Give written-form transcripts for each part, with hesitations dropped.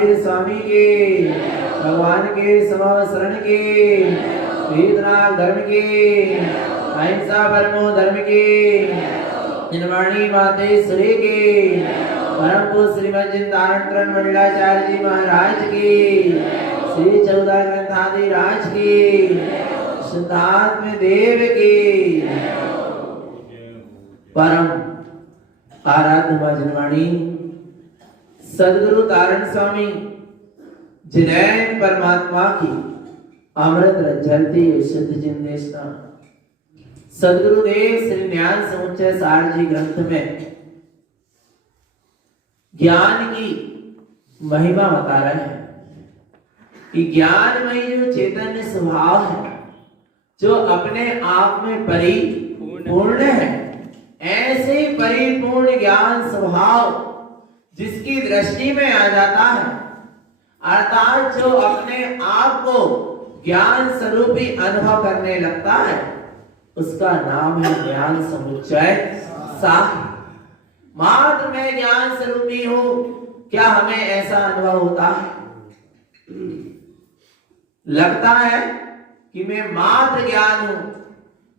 महावीर स्वामी के, भगवान के स्वभाव शरण के, वेदनाथ धर्म के, अहिंसा परमो धर्म के, निर्वाणी मातेश्वरी के, परम पूज्य श्रीमद जिंदारण मंडलाचार्य जी महाराज की, श्री 14 ग्रंथादि राज की, शुद्धात्म देव की, परम आराध्य भजनवाणी सदगुरु तारण स्वामी जिनैन परमात्मा की अमृत रज्जलती शुद्ध जिंदेशना सदगुरुदेव श्री ज्ञान समुच्चय सार जी ग्रंथ में ज्ञान की महिमा बता रहे हैं कि ज्ञानमयी जो चैतन्य स्वभाव है, जो अपने आप में परिपूर्ण है, ऐसे परिपूर्ण ज्ञान स्वभाव जिसकी दृष्टि में आ जाता है, अर्थात जो अपने आप को ज्ञान स्वरूपी अनुभव करने लगता है, उसका नाम है ज्ञान समुच्चय सार। मात्र मैं ज्ञान स्वरूपी हूं, क्या हमें ऐसा अनुभव होता है? लगता है कि मैं मात्र ज्ञान हूं,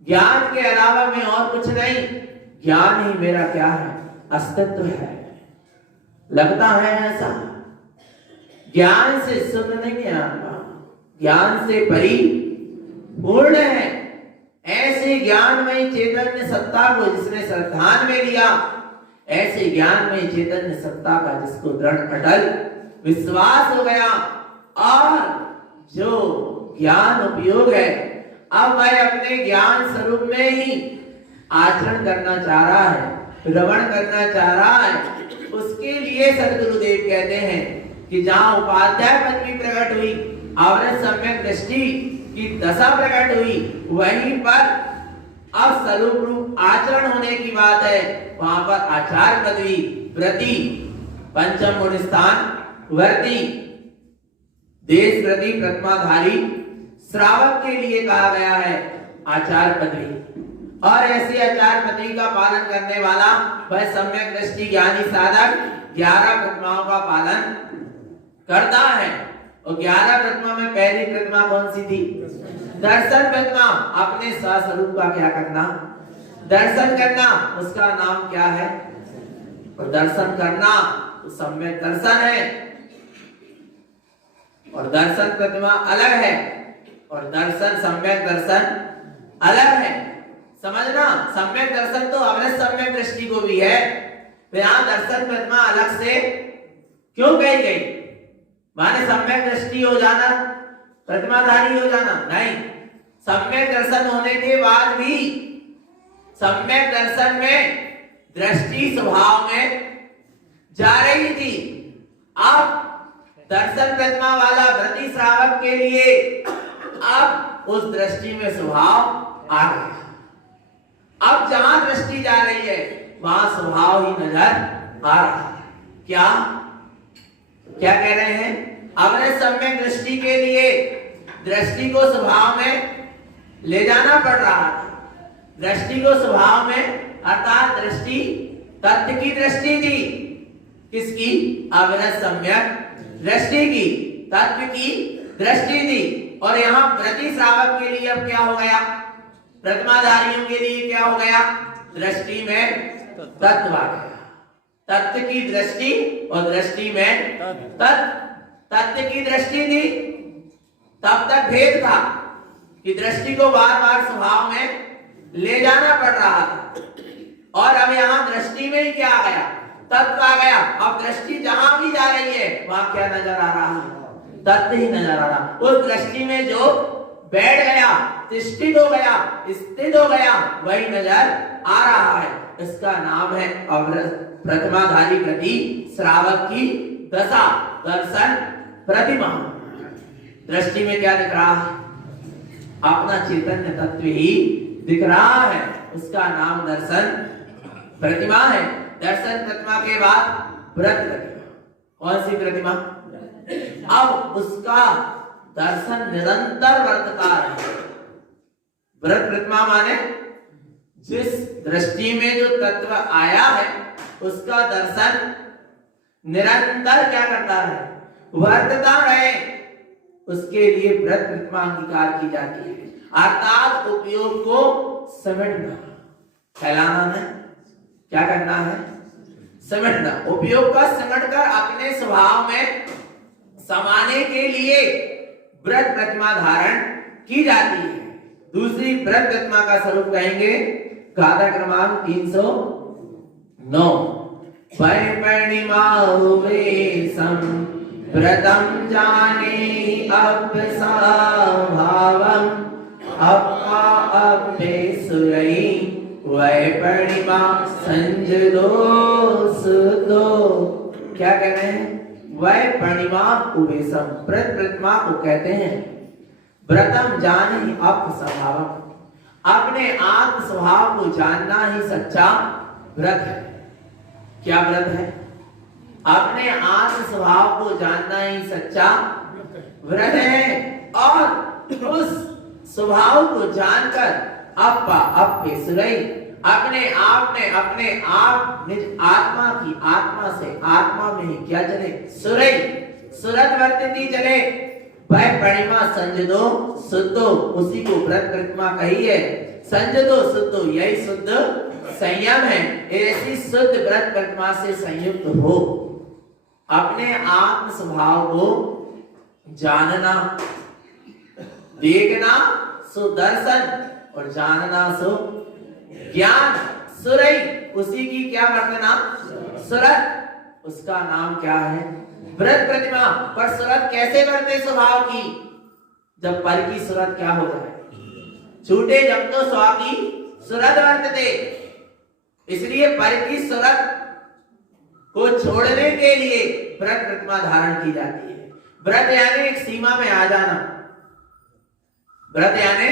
ज्ञान के अलावा मैं और कुछ नहीं, ज्ञान ही मेरा क्या है? अस्तित्व है। लगता है ऐसा? ज्ञान से शुद्ध नहीं है आत्मा, ज्ञान से परिपूर्ण है। ऐसे ज्ञानमय चैतन्य सत्ता को जिसने श्रद्धान में लिया, ऐसे ज्ञानमय चैतन्य सत्ता का जिसको दृढ़ अटल विश्वास हो गया, और जो ज्ञान उपयोग है, अब वह अपने ज्ञान स्वरूप में ही आचरण करना चाह रहा है, रमण करना चाह रहा है। उसके लिए सदगुरुदेव कहते हैं कि जहां उपाध्याय पदवी प्रकट हुई, आवरण सम्यक दृष्टि की दशा प्रकट हुई, वहीं पर अब स्वरूप रूप आचरण होने की बात है। वहां पर आचार पदवी, व्रति, पंचम गुण स्थान, वर्ती, देश प्रति प्रतिमाधारी श्रावक के लिए कहा गया है आचार पदवी। और ऐसी आचार पदवी का पालन करने वाला वह सम्यक दृष्टि ज्ञानी साधक 11 प्रतिमाओं का पालन करता है। और 11 प्रतिमा में पहली प्रतिमा कौन सी थी? दर्शन प्रतिमा। अपने स्वस्वरूप का क्या करना? दर्शन करना। उसका नाम क्या है? और दर्शन करना तो सम्यक दर्शन है, और दर्शन प्रतिमा अलग है, और दर्शन सम्यक दर्शन अलग है। समझना, सम्यक दर्शन तो अवश्य सम्यक दृष्टि को भी है, तो यहां दर्शन प्रतिमा अलग से क्यों कही गई? माने सम्यक दृष्टि हो जाना, प्रतिमाधारी हो जाना? नहीं, सम्यक दर्शन होने के बाद भी सम्यक दर्शन में दृष्टि स्वभाव में जा रही थी। अब दर्शन प्रतिमा वाला व्रती श्रावक के लिए अब उस दृष्टि में स्वभाव आ गया। अब जहां दृष्टि जा रही है वहां स्वभाव ही नजर आ रहा है। क्या क्या कह रहे हैं? अवश्य सम्यक दृष्टि के लिए दृष्टि को स्वभाव में ले जाना पड़ रहा था। दृष्टि को स्वभाव में, अर्थात दृष्टि तत्व की दृष्टि थी। किसकी? अवश्य सम्यक दृष्टि की, तत्व की दृष्टि थी। और यहाँ व्रती श्रावक के लिए अब क्या हो गया? प्रतिमाधारियों के लिए क्या हो गया? दृष्टि में तत्व आ गया। तत्व की दृष्टि और दृष्टि में तत्व। तत्व की दृष्टि थी, तब तक भेद था कि दृष्टि को बार बार स्वभाव में ले जाना पड़ रहा था, और अब यहाँ दृष्टि में ही क्या आ गया? तत्व आ गया। अब दृष्टि जहां भी जा रही है वहां क्या नजर आ रहा है? तत्व ही नजर आ रहा। उस दृष्टि में जो बैठ गया, स्थित हो गया, स्थित हो गया, वही नजर आ रहा है। इसका नाम है प्रतिमाधारी व्रती श्रावक की दशा, दर्शन प्रतिमा। दृष्टि में क्या दिख रहा है? अपना चैतन्य तत्व ही दिख रहा है। उसका नाम दर्शन प्रतिमा है। दर्शन प्रतिमा के बाद व्रत प्रतिमा। कौन सी प्रतिमा? अब उसका दर्शन निरंतर वर्तता है। व्रत प्रतिमा माने जिस दृष्टि में जो तत्व आया है उसका दर्शन निरंतर क्या करता है? वर्तता है, उसके लिए व्रत प्रतिमा अंगीकार की जाती है। अर्थात उपयोग को समेटना, फैलाना नहीं, क्या करना है? समेटना। उपयोग का समेट कर अपने स्वभाव में समाने के लिए व्रत प्रतिमा धारण की जाती है। दूसरी व्रत प्रतिमा का स्वरूप कहेंगे गाथा क्रमांक 309। वैपणिमा वेशम व्रतम जाने अपसाभावम अपा अभ्यसुरई वैपणिमा संजदो सुदो। क्या कह रहे हैं? वैपणिमा उवेशम, व्रत प्रतिमा को कहते हैं व्रतम जाने अपस्वभावम, अपने आत्म स्वभाव को जानना ही सच्चा व्रत है। क्या व्रत है? अपने आत्म स्वभाव को जानना ही सच्चा व्रत है। और उस स्वभाव को जानकर अपा अप्पे सुरई, अपने आप में अपने आप निज आत्मा की, आत्मा से आत्मा में ही क्या चले? सुरई, सुरत वर्तती चले। वह परिमा संजदो शुद्धो, उसी को व्रत प्रतिमा कही है। संजदो शुद्धो, यही शुद्ध संयम है। ऐसी शुद्ध व्रत प्रतिमा से संयुक्त हो, अपने आत्म स्वभाव को जानना, देखना सो दर्शन और जानना सो ज्ञान। सुरई, उसी की क्या वर्तना? सुरत, उसका नाम क्या है? व्रत प्रतिमा। पर सुरत कैसे वर्ते स्वभाव की? जब पर की सुरत क्या हो जाए? छूटे जब तो स्व की सुरत वर्तते। इसलिए पर की सुरत को छोड़ने के लिए व्रत प्रतिमा धारण की जाती है। व्रत यानी एक सीमा में आ जाना, व्रत यानी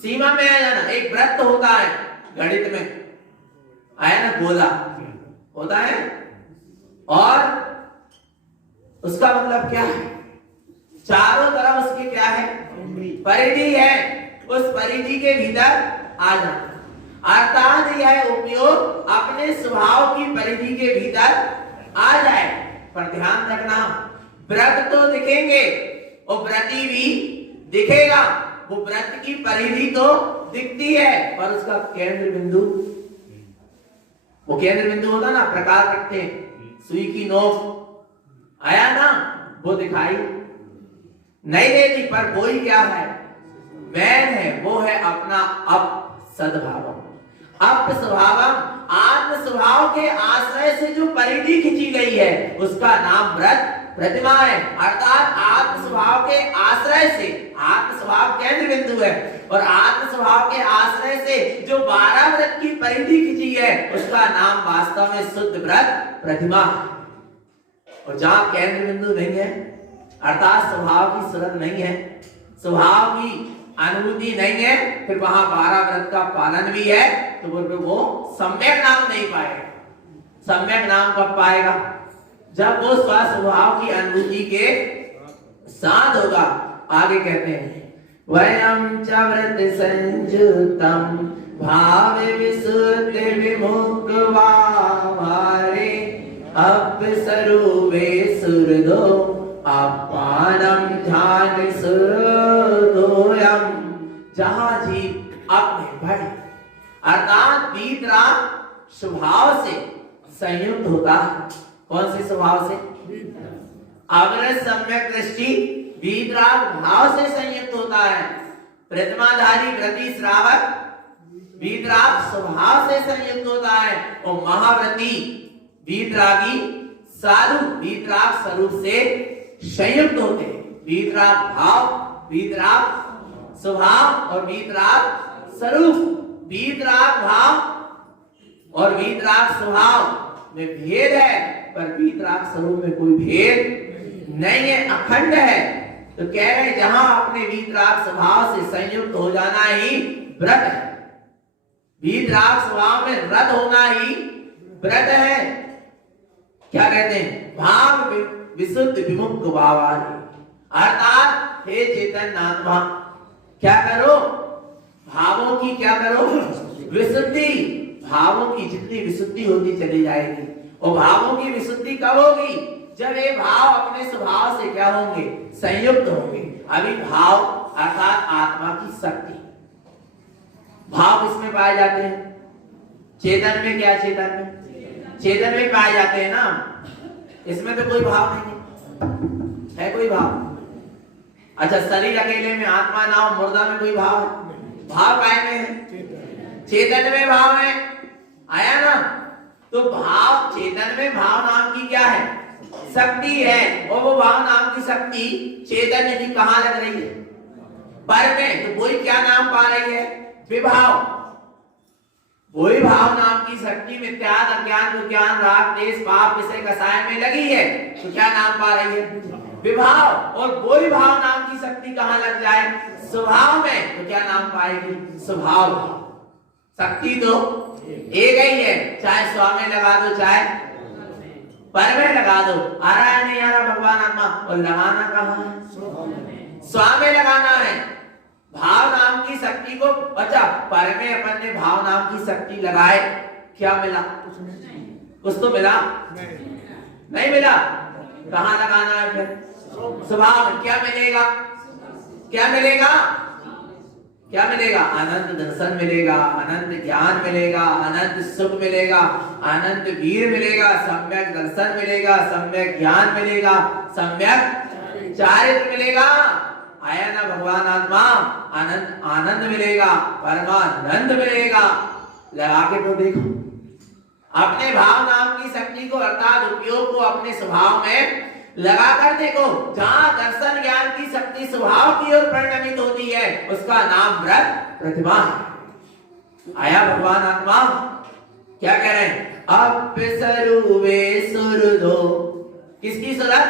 सीमा में आ जाना। एक व्रत होता है गणित में, आया ना, गोला होता है, और उसका मतलब क्या है? चारों तरफ उसकी क्या है? परिधि है। उस परिधि के भीतर आ जाना, अर्थात यह उपयोग अपने स्वभाव की परिधि के भीतर आ जाए। पर ध्यान रखना, व्रत तो दिखेंगे और व्रती भी दिखेगा। वो व्रत की परिधि तो दिखती है, पर उसका केंद्र बिंदु, वो केंद्र बिंदु होता ना, प्रकार रखते हैं, सुई की नोक, आया ना, वो दिखाई नहीं देती। पर वो ही क्या है? मैन है, वो है अपना अप सद्भाव, अप स्वभाव, आत्म स्वभाव के आश्रय से जो परिधि खींची गई है, उसका नाम व्रत प्रतिमा है। अर्थात आत्म स्वभाव के आश्रय से, आत्म स्वभाव केंद्र बिंदु है, और आत्म स्वभाव के आश्रय से जो 12 व्रत की परिधि खींची है, उसका नाम वास्तव में शुद्ध व्रत प्रतिमा है। और जहां केंद्र बिंदु नहीं है, अर्थात स्वभाव की सुरत नहीं है, स्वभाव की अनुभूति नहीं है, फिर वहां 12 व्रत का पालन भी है, तो वो सम्यक नाम नहीं पाएगा। सम्यक नाम कब पाएगा? जब वो स्वभाव की अनुभूति के साथ होगा। आगे कहते हैं वयम च व्रत संयुतम भाव विशुद्धि विमुक्तवा भारे अपसरूपे सुरदो अपानम ध्यान सुरदोयम। जहां जीव अपने भय अर्थात वीतराग स्वभाव से संयुक्त होता है। कौन से स्वभाव से? अवरस सम्यक दृष्टि वीतराग भाव से संयुक्त होता है। प्रतिमाधारी व्रती श्रावक वीतराग स्वभाव से संयुक्त होता है, और महाव्रती वीतरागी साधु वीतराग स्वरूप से संयुक्त होते हैं। वीतराग भाव, वीतराग स्वभाव और वीतराग स्वरूप। वीतराग भाव और वीतराग स्वभाव में भेद है, पर वीतराग स्वरूप में कोई भेद नहीं है, अखंड है। तो कह रहे जहां अपने वीतराग स्वभाव से संयुक्त हो जाना ही व्रत है। वीतराग स्वभाव में रत होना ही व्रत है। क्या कहते हैं? भाव विशुद्ध विमुक्त भावारी, अर्थात हे चेतन आत्मा, क्या करो? भावों की क्या करो? विशुद्धि। भावों की जितनी विशुद्धि होती चली जाएगी। और भावों की विशुद्धि कब होगी? जब ये भाव अपने स्वभाव से क्या होंगे, संयुक्त होंगे। अभी भाव अर्थात आत्मा की शक्ति, भाव किसमें पाए जाते हैं, चेतन में। क्या चेतन में, चेतन में पाए जाते हैं ना, इसमें तो कोई भाव नहीं है कोई भाव। अच्छा शरीर अकेले में, आत्मा ना हो, मुर्दा में कोई भाव है, भाव काय में है, चेतन में भाव है, आया ना। तो भाव, चेतन में भाव नाम की क्या है, शक्ति है, और वो भाव नाम की शक्ति चैतन्य की कहां लग रही है, पर में। तो वही क्या नाम पा रही है, विभाव। वही भाव नाम की शक्ति मिथ्यात अज्ञान विज्ञान राग देश पाप विषय कसाय में लगी है, तो क्या नाम पा रही है, विभाव। और वही भाव नाम की शक्ति कहां लग जाए, स्वभाव में, तो क्या नाम पाएगी, स्वभाव। शक्ति तो एक ही है, चाहे स्व में लगा दो चाहे पर में लगा दो। आ रहा है नहीं आ रहा भगवान आत्मा, और लगाना कहां है, स्व में लगाना है, भाव नाम की शक्ति को। अच्छा पर में अपन ने भाव नाम की शक्ति लगाए, क्या मिला, कुछ तो मिला नहीं मिला, कहां लगाना है फिर, स्वभाव में। क्या मिलेगा, क्या मिलेगा, क्या मिलेगा, अनंत दर्शन मिलेगा, अनंत ज्ञान मिलेगा, अनंत सुख मिलेगा, अनंत वीर मिलेगा, सम्यक दर्शन मिलेगा, सम्यक ज्ञान मिलेगा, सम्यक चारित्र मिलेगा। आया ना भगवान आत्मा, आनंद आनंद मिलेगा, परमानंद मिलेगा। लगा के तो देखो, अपने भाव नाम की शक्ति को अर्थात उपयोग को अपने स्वभाव में लगा कर देखो। जहां दर्शन ज्ञान की शक्ति स्वभाव की ओर परिणमित होती है, उसका नाम व्रत प्रतिभा है। आया भगवान आत्मा, क्या कह रहे हैं, अपसरुवे सुरदो, किसकी सूरत,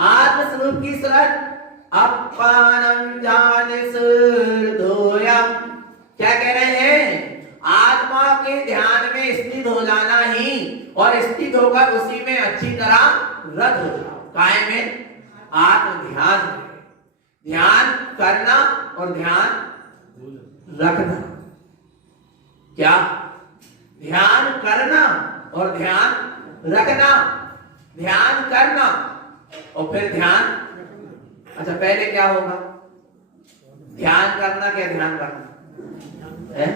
आत्मस्वरूप की सूरत। अपानम जान सुरदोयम, क्या कह रहे हैं, आत्मा के ध्यान में स्थित हो जाना ही, और स्थित होकर उसी में अच्छी तरह रत हो जाओ। काय में, आत्म ध्यान, ध्यान करना और ध्यान रखना। क्या, ध्यान करना और ध्यान रखना, ध्यान करना और फिर ध्यान। अच्छा पहले क्या होगा, ध्यान करना, क्या ध्यान रखना है,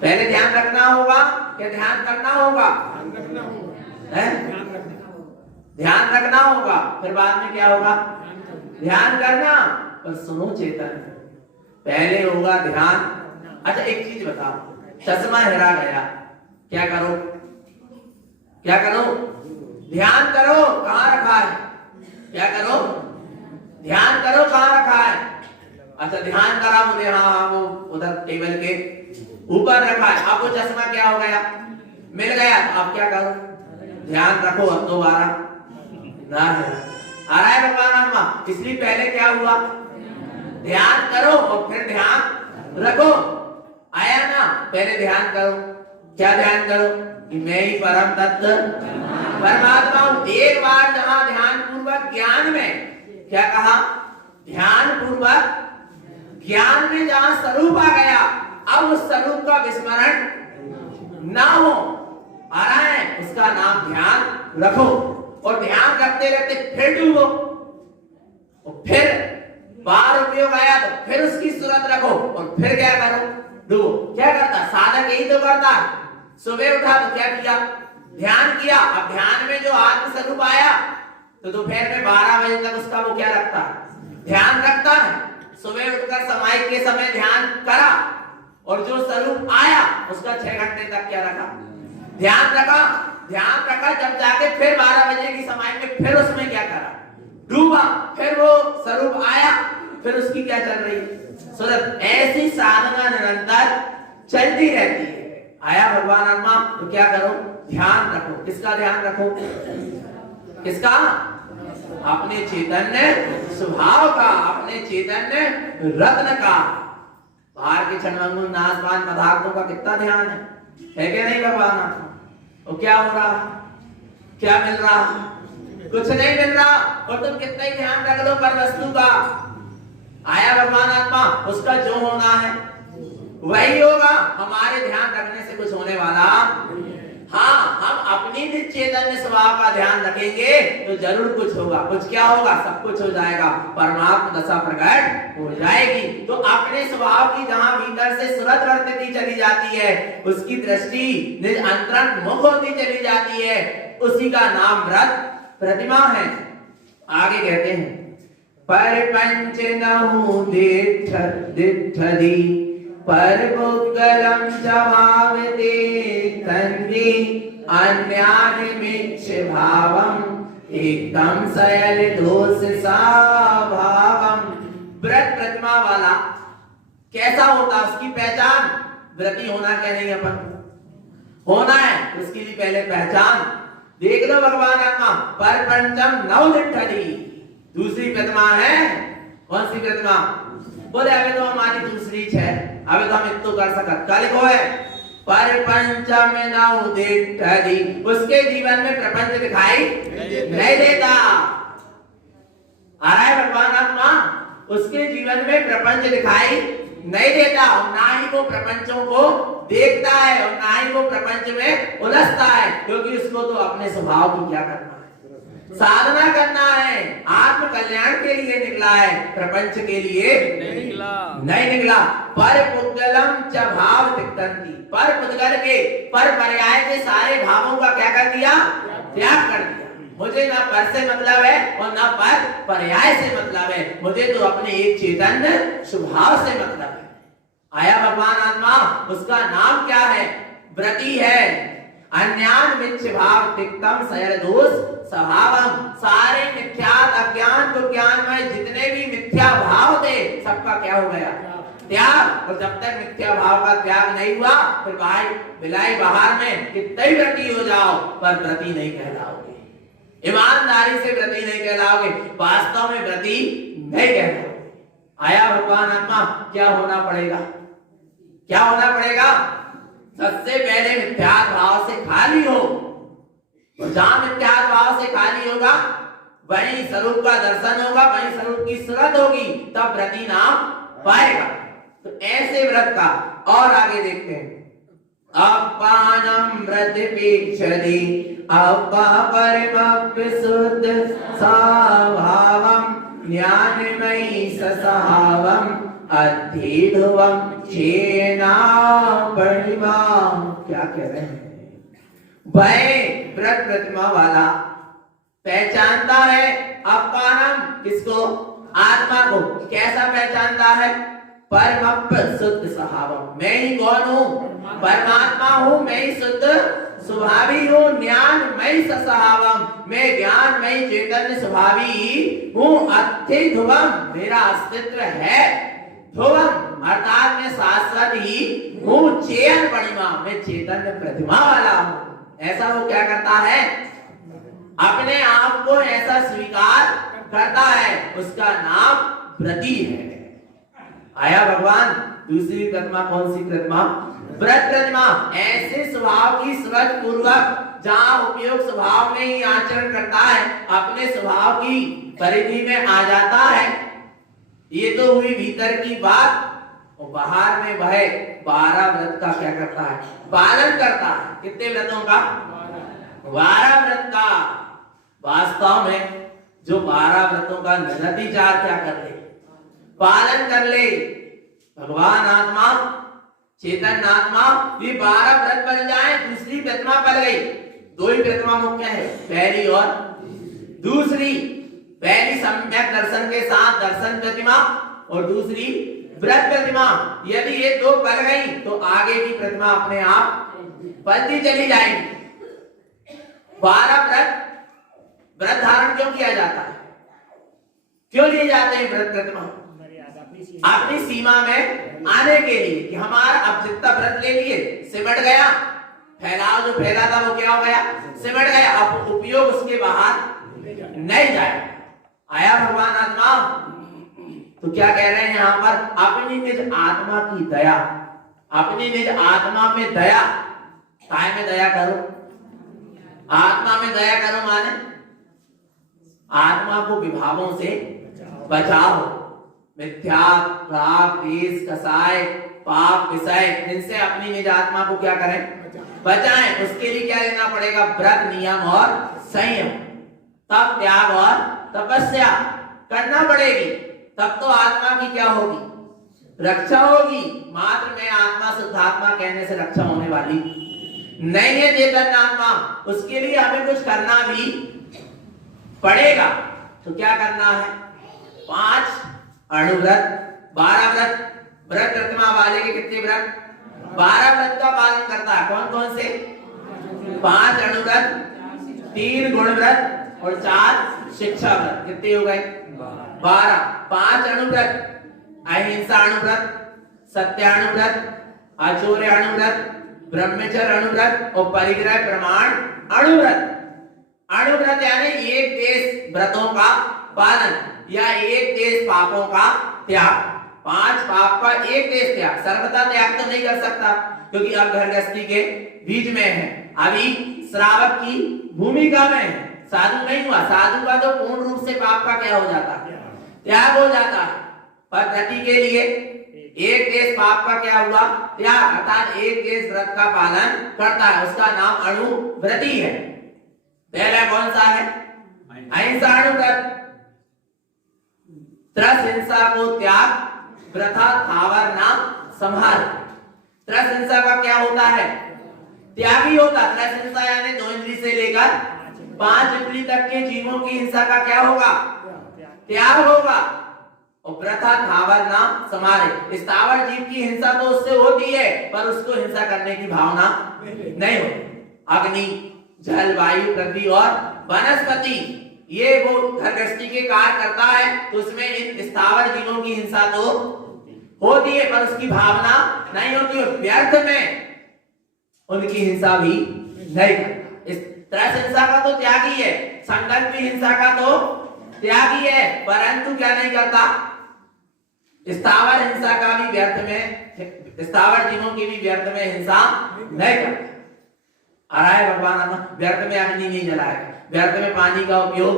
पहले ध्यान रखना होगा क्या ध्यान करना होगा, है ध्यान रखना होगा, फिर बाद में क्या होगा, ध्यान करना। पर सुनो चेतन, पहले होगा ध्यान। अच्छा एक चीज बताओ, चश्मा हेरा गया, क्या करो, क्या करो, ध्यान करो कहां रखा है, क्या करो, ध्यान करो कहां रखा है। अच्छा ध्यान करा बोले, हाँ वो उधर टेबल के ऊपर रखा है। अब वो चश्मा क्या हो गया, मिल गया, तो आप क्या करो, ध्यान रखो। अब दोबारा ना है, आ रहा है भगवान आत्मा। इसलिए पहले क्या हुआ, ध्यान करो और फिर ध्यान रखो। आया ना, पहले ध्यान करो, क्या ध्यान करो, कि मैं ही परम तत्व परमात्मा हूं। एक बार जहां ध्यान पूर्वक ज्ञान में, क्या कहा, ध्यान पूर्वक ज्ञान में जहां स्वरूप आ गया, अब उस स्वरूप का विस्मरण ना हो, आ रहा है, उसका नाम ध्यान रखो। और ध्यान रखते रखते फिर डूबो, और फिर बार उपयोग आया तो फिर उसकी सूरत रखो, और फिर क्या करो, डूबो। क्या करता साधक, यही तो करता। सुबह उठा तो क्या किया, ध्यान किया। अब ध्यान में जो आत्म स्वरूप आया, तो दोपहर में 12 बजे तक उसका वो क्या रखता, ध्यान रखता है। सुबह उठकर समाधि के समय ध्यान करा, और जो स्वरूप आया उसका 6 घंटे तक क्या रखा, ध्यान रखा। ध्यान रखा, जब जाके फिर 12 बजे की समाधि में फिर उसमें क्या करा, डूबा। फिर वो स्वरूप आया, फिर उसकी क्या चल रही है, सूरत। ऐसी साधना निरंतर चलती रहती है। आया भगवान आत्मा, तो क्या करो, ध्यान रखो। किसका ध्यान रखो, किसका, अपने चैतन्य स्वभाव का, अपने चैतन्य रत्न का। बाहर के क्षणभंगुर नाशवान पदार्थों का कितना ध्यान है क्या नहीं भगवान आत्मा। और क्या हो रहा, क्या मिल रहा, कुछ नहीं मिल रहा। और तुम कितना ही ध्यान रख लो पर वस्तु का, आया भगवान आत्मा, उसका जो होना है वही होगा। हमारे ध्यान रखने से कुछ होने वाला, हाँ हम अपनी निज चैतन्य स्वभाव का ध्यान रखेंगे तो जरूर कुछ होगा। कुछ क्या होगा? सब कुछ हो जाएगा, परमात्मा दशा प्रकट हो जाएगी। तो अपने स्वभाव की जहां भीतर से सुरत वर्तती चली जाती है, उसकी दृष्टि निज अंतरंग मुख होती चली जाती है, उसी का नाम व्रत प्रतिमा है। आगे कहते हैं पर पंच नहु दिठधि पर पुद्गलम च भावते तन्नि अन्यानिमिच्छ भावम एकदम सयल दोष सा भावम। व्रत प्रतिमा वाला कैसा होता, उसकी पहचान व्रती होना क्या नहीं अपन होना है, उसके लिए पहले पहचान देख लो। भगवान आत्मा पर पंचम नव दिठधि, दूसरी प्रतिमा है। कौन सी प्रतिमा? बोले अभी तो हमारी दूसरी है, अभी तो हम इतना कर सकत। कल को है पर पंचम नव दिठधि, उसके जीवन में प्रपंच दिखाई नहीं देता। आ रहा है भगवान आत्मा, उसके जीवन में प्रपंच दिखाई नहीं देता, और ना ही वो प्रपंचों को देखता है और ना ही वो प्रपंच में उलझता है, क्योंकि उसको तो अपने स्वभाव को क्या करना है, साधना करना है। आत्म कल्याण के लिए निकला है, प्रपंच के लिए नहीं निकला। पर पुद्गलम च भाव तिक्तन्ति, पर पुद्गल के पर पर्याय के सारे भावों का क्या कर दिया? त्याग कर दिया। मुझे ना पर से मतलब है और ना पर पर्याय से मतलब है, मुझे तो अपने एक चैतन्य स्वभाव से मतलब है। आया भगवान आत्मा, उसका नाम क्या है? व्रती है। अन्यान मिच्छ भाव तिक्तम सयर दोष स्वभावम, सारे मिथ्यात अज्ञान को ज्ञानमय जितने भी मिथ्या भाव थे सबका क्या हो गया? त्याग। और जब तक मिथ्या भाव का त्याग नहीं हुआ, फिर भाई बिलाई बाहर में कितने ही व्रती हो जाओ पर व्रती नहीं कहलाओगे, ईमानदारी से व्रती नहीं कहलाओगे, वास्तव में व्रती नहीं कहलाओगे। आया भगवान आत्मा, क्या होना पड़ेगा? क्या होना पड़ेगा? सबसे पहले मिथ्यात्व भाव से खाली हो, और जहां मिथ्यात्व भाव से खाली होगा वहीं स्वरूप का दर्शन होगा, वहीं स्वरूप की सुरत होगी, तब व्रती नाम पाएगा। तो ऐसे व्रत का और आगे देखते हैं। अपानम व्रतिपेक्षति अपरिमप्यसुद्ध स्वभावम ज्ञानमयी ससहावम अद्धिध्रुवम चेना परिमा। क्या कह रहे हैं? भाई व्रत प्रतिमा वाला पहचानता है अपानम, किसको? आत्मा को। कैसा पहचानता है? परमप शुद्ध स्वभावम, मैं ही कौन हूँ? परमात्मा हूँ, मैं ही शुद्ध स्वभावी हूँ। ज्ञान मई सस्वभावम, मैं ज्ञान मई चैतन्य स्वभावी हूँ। अस्थि ध्रुवम, मेरा अस्तित्व है। ध्रुवम अर्थात मैं शाश्वत ही हूँ। चेयन परिमा, मैं चैतन्य प्रतिमा वाला हूँ। ऐसा वो क्या करता है? अपने आप को ऐसा स्वीकार करता है, उसका नाम व्रती है। आया भगवान। दूसरी प्रतिमा कौन सी प्रतिमा? व्रत प्रतिमा। ऐसे स्वभाव की सुरत पूर्वक जहाँ उपयोग स्वभाव में ही आचरण करता है, अपने स्वभाव की परिधि में आ जाता है। ये तो हुई भीतर की बात, और बाहर में वह 12 व्रत का क्या करता है? पालन करता है। कितने व्रतों का? 12 व्रत का। वास्तव में जो 12 व्रतों का नतीजा क्या कर ले? पालन कर ले। भगवान आत्मा, चेतन आत्मा, ये 12 व्रत बन जाए, दूसरी प्रतिमा बन गई। दो ही प्रतिमा मुख्य है, पहली और दूसरी। पहली सम्यक दर्शन के साथ दर्शन प्रतिमा और दूसरी व्रत प्रतिमा। यदि ये दो बन गई तो आगे की प्रतिमा अपने आप बनती चली जाएगी। 12 व्रत धारण क्यों किया जाता है? क्यों लिए जाते हैं व्रत प्रतिमा? अपनी सीमा में आने के लिए, कि हमारा अब जितना व्रत ले लिए सिमट गया, फैलाव जो फैला था वो क्या हो गया? सिमट गया। अब उपयोग उसके बाहर नहीं जाए। आया भगवान आत्मा। तो क्या कह रहे हैं यहाँ पर? अपनी निज आत्मा की दया, अपनी निज आत्मा में दया। काय में दया करो? आत्मा में दया करो माने आत्मा को विभावों से बचाओ। मिथ्या, राग, द्वेष, कसाय, पाप, विषय, इनसे अपनी निज आत्मा को क्या करें? बचाएं, उसके लिए क्या लेना पड़ेगा? व्रत, नियम और संयम। तब त्याग और तपस्या करना पड़ेगी, तब तो आत्मा की क्या होगी? रक्षा होगी। मात्र में आत्मा शुद्धात्मा कहने से रक्षा होने वाली नहीं है चेतन आत्मा। उसके लिए हमें कुछ करना भी पड़ेगा। तो क्या करना है? 5 अणुव्रत, 12 व्रत। व्रत प्रतिमा वाले के कितने व्रत? 12 व्रत का पालन करता है। कौन कौन से? 5 अणुव्रत, 3 गुण व्रत और 4 शिक्षा व्रत। कितने हो गए? 12। 5 अणुव्रत, अहिंसा अणुव्रत, सत्याणुव्रत, आचौर्य अणुव्रत, ब्रह्मचर्य अणुव्रत और परिग्रह प्रमाण अणुव्रत। अणुव्रत यानी एक देश व्रतों का पालन या एक देश पापों का त्याग। 5 पाप का एक देश त्याग। सर्वथा त्याग तो नहीं कर सकता, क्योंकि अब घर गृहस्थी के बीच में है, अभी श्रावक की भूमिका में है, साधु नहीं हुआ। साधु का तो पूर्ण रूप से पाप का क्या हो जाता है? त्याग हो जाता है। पर व्रती के लिए एक देश पाप का क्या हुआ? त्याग, अर्थात एक देश व्रत का पालन करता है, उसका नाम अणुव्रती है। पहला कौन सा है? अहिंसा अणुव्रत। त्रस हिंसा को त्याग, प्रथा थावर ना संहार। त्रस हिंसा का क्या होता है? त्याग ही होता। त्रस हिंसा यानी 2 इंद्री से लेकर 5 इंद्री तक के जीवों की हिंसा का क्या होगा? त्याग होगा। और प्रथा थावर ना समारे। स्थावर जीव की हिंसा तो उससे होती है, पर उसको हिंसा करने की भावना नहीं होती। अग्नि, जल, वायु, पृथ्वी और वनस्पति, ये वो घर गृहस्थी के कार्य करता है, तो उसमें इन स्थावर जीवों की हिंसा तो होती है, पर उसकी भावना नहीं होती। और व्यर्थ में उनकी हिंसा भी नहीं करता। इस त्रस हिंसा का तो त्यागी है, संकल्प हिंसा का तो त्यागी है, परंतु क्या नहीं करता? स्थावर हिंसा का भी व्यर्थ में, स्थावर जीवों की भी व्यर्थ में हिंसा नहीं करता। आ रहा है भगवान आत्मा? व्यर्थ में अग्नि नहीं जलाएगा, व्यर्थ में पानी का उपयोग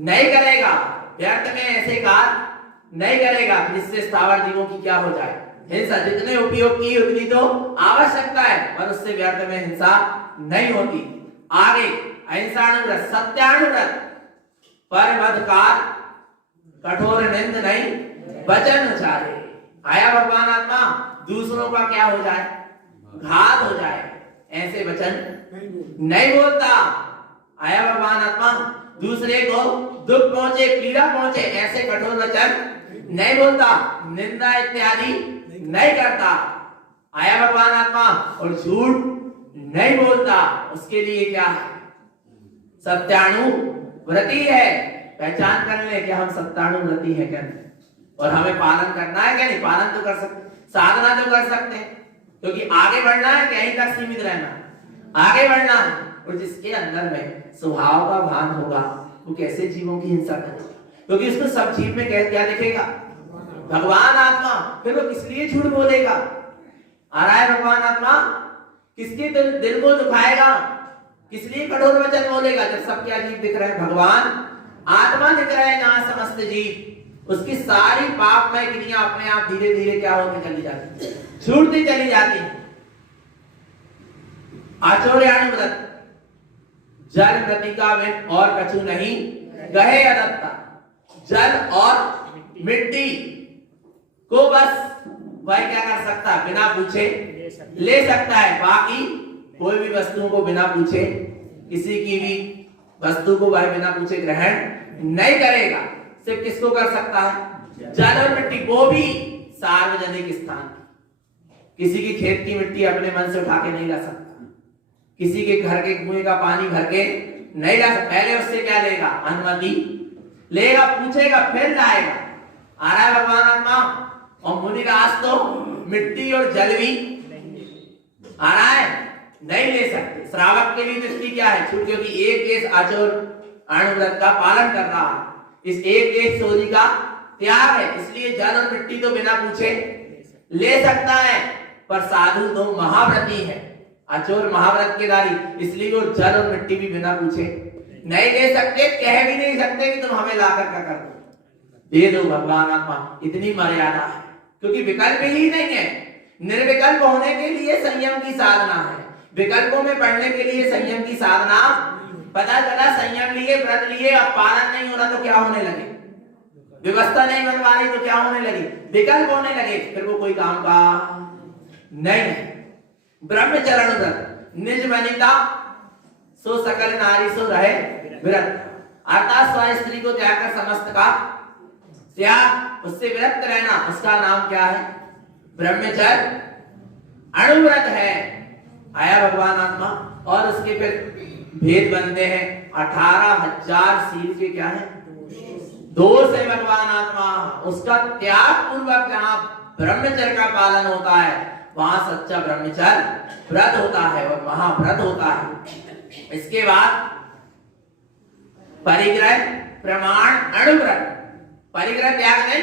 नहीं करेगा, व्यर्थ में ऐसे कार्य नहीं करेगा जिससे स्थावर जीवों की क्या हो जाए? हिंसा। जितने उपयोग की उतनी तो आवश्यकता है, पर उससे व्यर्थ में हिंसा नहीं होती। आगे अहिंसाणुव्रत, सत्याणुव्रत, परमदकार, कठोर निंद नहीं, वचन उचारे। आया भगवान आत्मा? दूसरों का क्या हो जाए? घात हो जाए, ऐसे वचन नहीं बोलता। आया भगवान आत्मा? दूसरे को दुख पहुंचे, पीड़ा पहुंचे, ऐसे कठोर वचन नहीं बोलता। निंदा इत्यादि नहीं करता। आया भगवान आत्मा? और झूठ नहीं बोलता। उसके लिए क्या है? सत्याणुव्रती है। पहचान कर ले कि हम सत्याणुव्रती है क्या, और हमें पालन करना है क्या नहीं? पालन तो कर सकते, साधना तो कर सकते हैं, क्योंकि आगे बढ़ना है, कहीं तक सीमित रहना, आगे बढ़ना है। और जिसके अंदर में स्वभाव का भान होगा, वो कैसे जीवों की हिंसा करेगा? क्योंकि उसको सब जीव में क्या दिखेगा? भगवान आत्मा। फिर वो किस लिए झूठ बोलेगा? आ रहा है भगवान आत्मा? किसके दिल को दुखाएगा? किस लिए कठोर वचन बोलेगा जब सब क्या जीव दिख रहा है? भगवान आत्मा दिख रहा है जहां समस्त जीव। उसकी सारी पापमय क्रियां अपने आप धीरे धीरे क्या होती चली जाती, छूटती चली जाती। आचौर्याणुव्रत, जल मृतिका में और कछु नहीं गहे अदत्ता। जल और मिट्टी को बस वह क्या कर सकता? बिना पूछे ले सकता है। बाकी कोई भी वस्तुओं को बिना पूछे, किसी की भी वस्तु को वह बिना पूछे ग्रहण नहीं करेगा। सिर्फ किसको कर सकता है? जल और मिट्टी, वो भी सार्वजनिक स्थान। किसी के खेत की मिट्टी अपने मन से उठा के नहीं ला सकता, किसी के घर के कुएं का पानी भर के नहीं ला सकता। पहले उससे क्या लेगा? अनुमति लेगा, पूछेगा, फिर लाएगा। आ रहा है भगवान आत्मा? और मुनिराज तो मिट्टी और जल भी आ रहा है नहीं ले सकते। श्रावक के लिए दृष्टि क्या है? छूट, क्योंकि एक देश आचौर्याणुव्रत का पालन कर रहा है। इस एक देश सोरी का त्याग है, इसलिए जल और मिट्टी तो बिना पूछे ले सकता है। पर साधु तो महाव्रती है, आचौर महाव्रत के दारी, इसलिए वो जल और मिट्टी भी बिना पूछे नहीं ले सकते। कह भी नहीं सकते कि तुम हमें लाकर क्या कर दे दो। भगवान आत्मा इतनी मर्यादा है, क्योंकि विकल्प ही नहीं है। निर्विकल्प होने के लिए संयम की साधना है, विकल्पों में पढ़ने के लिए संयम की साधना, पता चला संयम लिए, व्रत लिए, अब पालन नहीं हो रहा तो क्या होने लगे, व्यवस्था नहीं बन पा रही तो क्या होने लगी, विकल्प होने लगे, फिर वो कोई काम का नहीं है। ब्रह्मचरण व्रत निज वनिता सो सकल नारी सो रहे विरत, अर्थात स्व स्त्री को त्याग कर समस्त का त्याग, उससे विरक्त रहना, उसका नाम क्या है, ब्रह्मचर्य अणुव्रत है। आया भगवान आत्मा, और उसके फिर भेद बनते हैं। 18,000 शील के क्या है, दोष है भगवान आत्मा, उसका त्याग पूर्वक जहां ब्रह्मचर्य का पालन होता है वहां सच्चा ब्रह्मचर्य व्रत होता है और महाव्रत होता है। इसके बाद परिग्रह प्रमाण अणुव्रत, परिग्रह त्याग नहीं,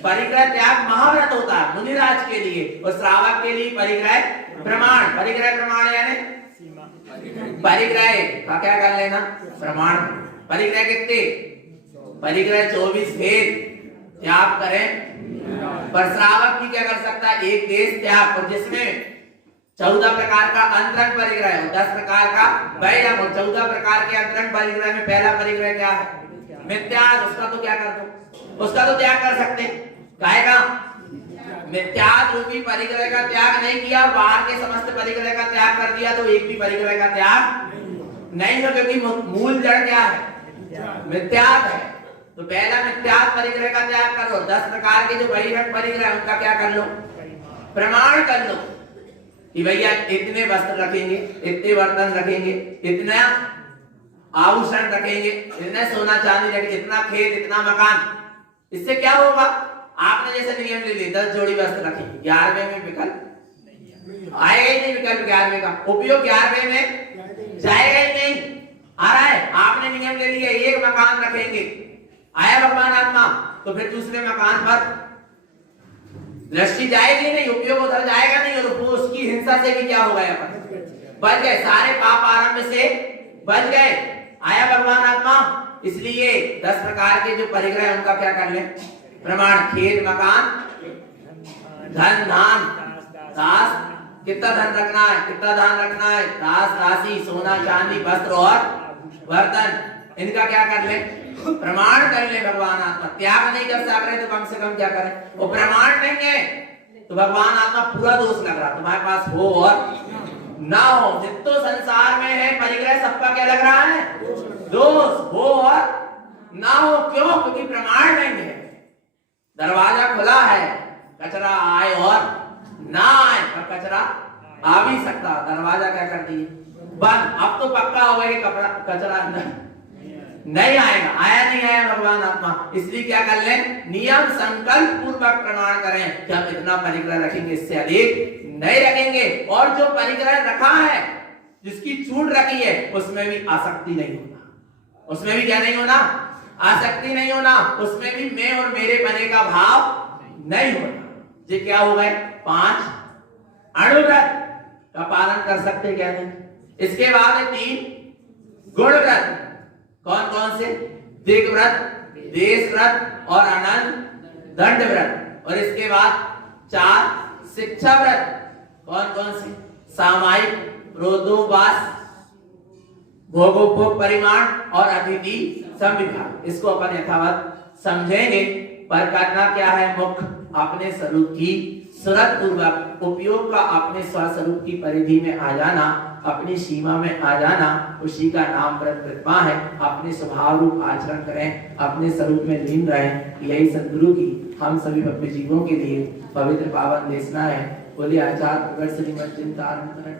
परिग्रह त्याग महाव्रत होता है मुनिराज के लिए, और श्रावक के लिए परिग्रह प्रमाण, परिग्रह प्रमाण यानी परिग्रह का क्या कर लेना, प्रमाण। परिग्रह कितने, परिग्रह 24 भेद त्याग करें, पर श्रावक भी क्या कर सकता है, एक देश त्याग, और जिसमें 14 प्रकार का अंतरंग परिग्रह है, 10 प्रकार का वैयम, और 14 प्रकार के अंतरंग परिग्रह में पहला परिग्रह क्या है, मिथ्या, उसका तो क्या कर दो, उसका तो त्याग कर सकते, कहेगा मिथ्या रूपी परिग्रह का त्याग नहीं किया और बाहर के समस्त परिग्रह का त्याग कर दिया तो एक भी परिग्रह का त्याग नहीं हो, क्योंकि मूल जड़ क्या है, मिथ्यात है। तो पहला मिथ्यात परिग्रह का त्याग करो, 10 प्रकार के जो बहिरंग परिग्रह उनका क्या कर लो, प्रमाण कर लो कि भैया इतने वस्त्र रखेंगे, इतने बर्तन रखेंगे, इतना आभूषण रखेंगे, इतना सोना चांदी रखेंगे, इतना खेत, इतना मकान। इससे क्या होगा, आपने जैसे नियम ले लिए 10 जोड़ी वस्त्र रखेंगे, 11वें में विकल्प आएगा ही नहीं, विकल्प 11वें का उपयोग 11वें में जाएगा ही नहीं, आ रहा है। आपने नियम ले लिया एक मकान रखेंगे, आया भगवान आत्मा, तो फिर दूसरे मकान पर दृष्टि जाएगी नहीं, उपयोग उधर जाएगा नहीं, और उसकी हिंसा से भी क्या हो गया, बच गए, सारे पाप आरंभ से बच गए। आया भगवान आत्मा, इसलिए 10 प्रकार के जो परिग्रह उनका क्या कर ले, प्रमाण, खेत मकान, धन धान दास, कितना धन रखना है, कितना धान रखना है, दास राशि, सोना चांदी वस्त्र और बर्तन, इनका क्या कर ले, प्रमाण कर ले भगवान आत्मा। त्याग नहीं कर सक रहे तो कम से कम क्या करें, वो प्रमाण नहीं है तो भगवान आत्मा पूरा दोष लग रहा, तुम्हारे पास हो और ना हो, जितो संसार में है परिग्रह सबका क्या लग रहा है, दोष, हो और ना हो। क्यों, क्योंकि प्रमाण नहीं है। दरवाजा खुला है, कचरा आए और ना आए, पर कचरा आ भी सकता, दरवाजा क्या कर दिए बंद। अब तो पक्का हो गया कि कपड़ा कचरा अंदर नहीं आएगा, आया नहीं आया भगवान आत्मा, इसलिए क्या कर ले, नियम संकल्प पूर्वक प्रमाण करें कि हम इतना परिग्रह रखेंगे, इससे अधिक नहीं रखेंगे। और जो परिग्रह रखा है, जिसकी छूट रखी है, उसमें भी आसक्ति नहीं होना, उसमें भी क्या नहीं होना, आसक्ति नहीं होना, उसमें भी मैं और मेरे बने का भाव नहीं होना। ये क्या हो गए, 5 अणुव्रत का पालन कर सकते क्या नहीं। इसके बाद है 3 गुण व्रत, कौन कौन से, दिग व्रत, देश व्रत और अनंत दंड व्रत। और इसके बाद 4 शिक्षा व्रत, कौन कौन से, सामायिक, रोदोवास, भोगोपभोग परिमाण और अतिथि संविभाग। इसको अपन यथावत समझेंगे, पर करना क्या है, मुख्य अपने स्वरूप की सुरत पूर्वक उपयोग का अपने स्वस्वरूप की परिधि में आ जाना, अपनी सीमा में आ जाना, उसी का नाम व्रत प्रतिमा है। अपने स्वभाव रूप आचरण करें, अपने स्वरूप में लीन रहें, यही सद्गुरु की हम सभी भक्त जीवों के लिए पवित्र पावन देशना है। बोलिए आचार्य प्रगट श्रीमद चिंतामणि महाराज।